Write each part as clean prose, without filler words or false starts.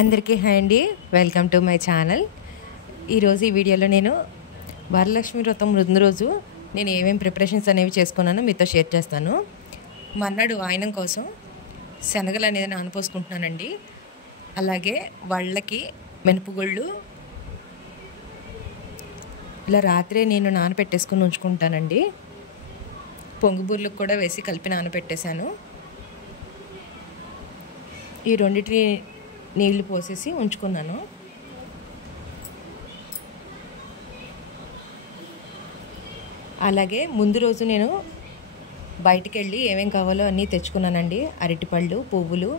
అందరికీ హాయ్ అండి, welcome to my channel. ఈరోజు ఈ వీడియోలో నేను వరలక్ష్మి వ్రతం ముందు రోజు నేను ఏమేమి ప్రిపరేషన్స్ అనేవి చేసుకున్నానో మీతో షేర్ చేస్తాను. మర్నాడు వాయనం కోసం శనగలు అనేది నానపోసుకుంటున్నానండి. అలాగే వాళ్ళకి మినపగుళ్ళు ఇలా రాత్రే నేను నానపెట్టేసుకుని ఉంచుకుంటానండి. పొంగుబూర్లకు కూడా వేసి కలిపి నానపెట్టేశాను. ఈ రెండింటిని నీళ్లు పోసేసి ఉంచుకున్నాను. అలాగే ముందు రోజు నేను బయటికి వెళ్ళి ఏమేం కావాలో అన్నీ తెచ్చుకున్నానండి. అరటిపళ్ళు, పువ్వులు,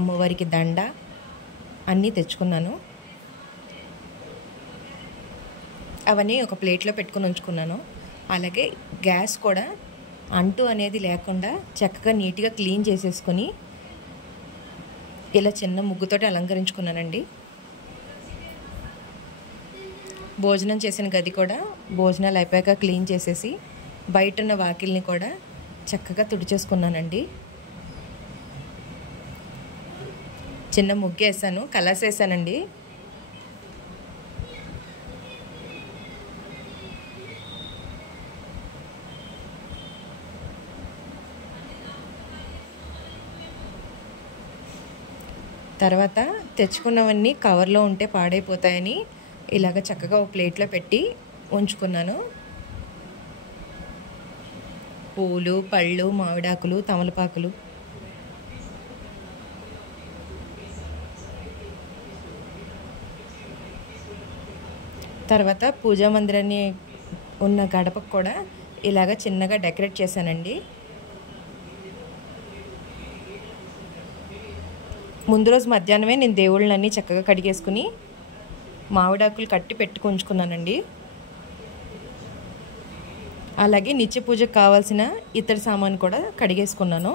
అమ్మవారికి దండ అన్నీ తెచ్చుకున్నాను. అవన్నీ ఒక ప్లేట్లో పెట్టుకుని ఉంచుకున్నాను. అలాగే గ్యాస్ కూడా అంటు అనేది లేకుండా చక్కగా నీట్గా క్లీన్ చేసేసుకొని ఇలా చిన్న ముగ్గుతోటి అలంకరించుకున్నానండి. భోజనం చేసిన గది కూడా భోజనాలు అయిపోయాక క్లీన్ చేసేసి బయట ఉన్న వాకిల్ని కూడా చక్కగా తుడిచేసుకున్నానండి. చిన్న ముగ్గు వేసాను, కలర్స్ వేసానండి. తర్వాత తెచ్చుకున్నవన్నీ కవర్లో ఉంటే పాడైపోతాయని ఇలాగ చక్కగా ఒక ప్లేట్లో పెట్టి ఉంచుకున్నాను. పూలు, పళ్ళు, మామిడాకులు, తమలపాకులు, తర్వాత పూజా మందిరాన్ని ఉన్న గడపకు కూడా ఇలాగ చిన్నగా డెకరేట్ చేశానండి. ముందు రోజు మధ్యాహ్నమే నేను దేవుళ్ళన్నీ చక్కగా కడిగేసుకుని మామిడాకులు కట్టి పెట్టుకుంచుకున్నానండి. అలాగే నిత్య పూజకు కావాల్సిన ఇతర సామాను కూడా కడిగేసుకున్నాను.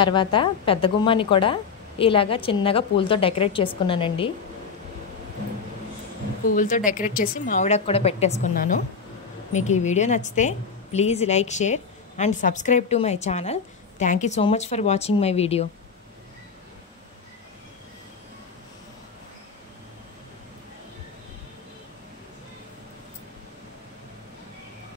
తర్వాత పెద్ద గుమ్మాన్ని కూడా ఇలాగా చిన్నగా పూలతో డెకరేట్ చేసుకున్నానండి. పువ్వులతో డెకరేట్ చేసి మామిడాకు కూడా పెట్టేసుకున్నాను. మీకు ఈ వీడియో నచ్చితే please like, share and subscribe to my channel. Thank you so much for watching my video.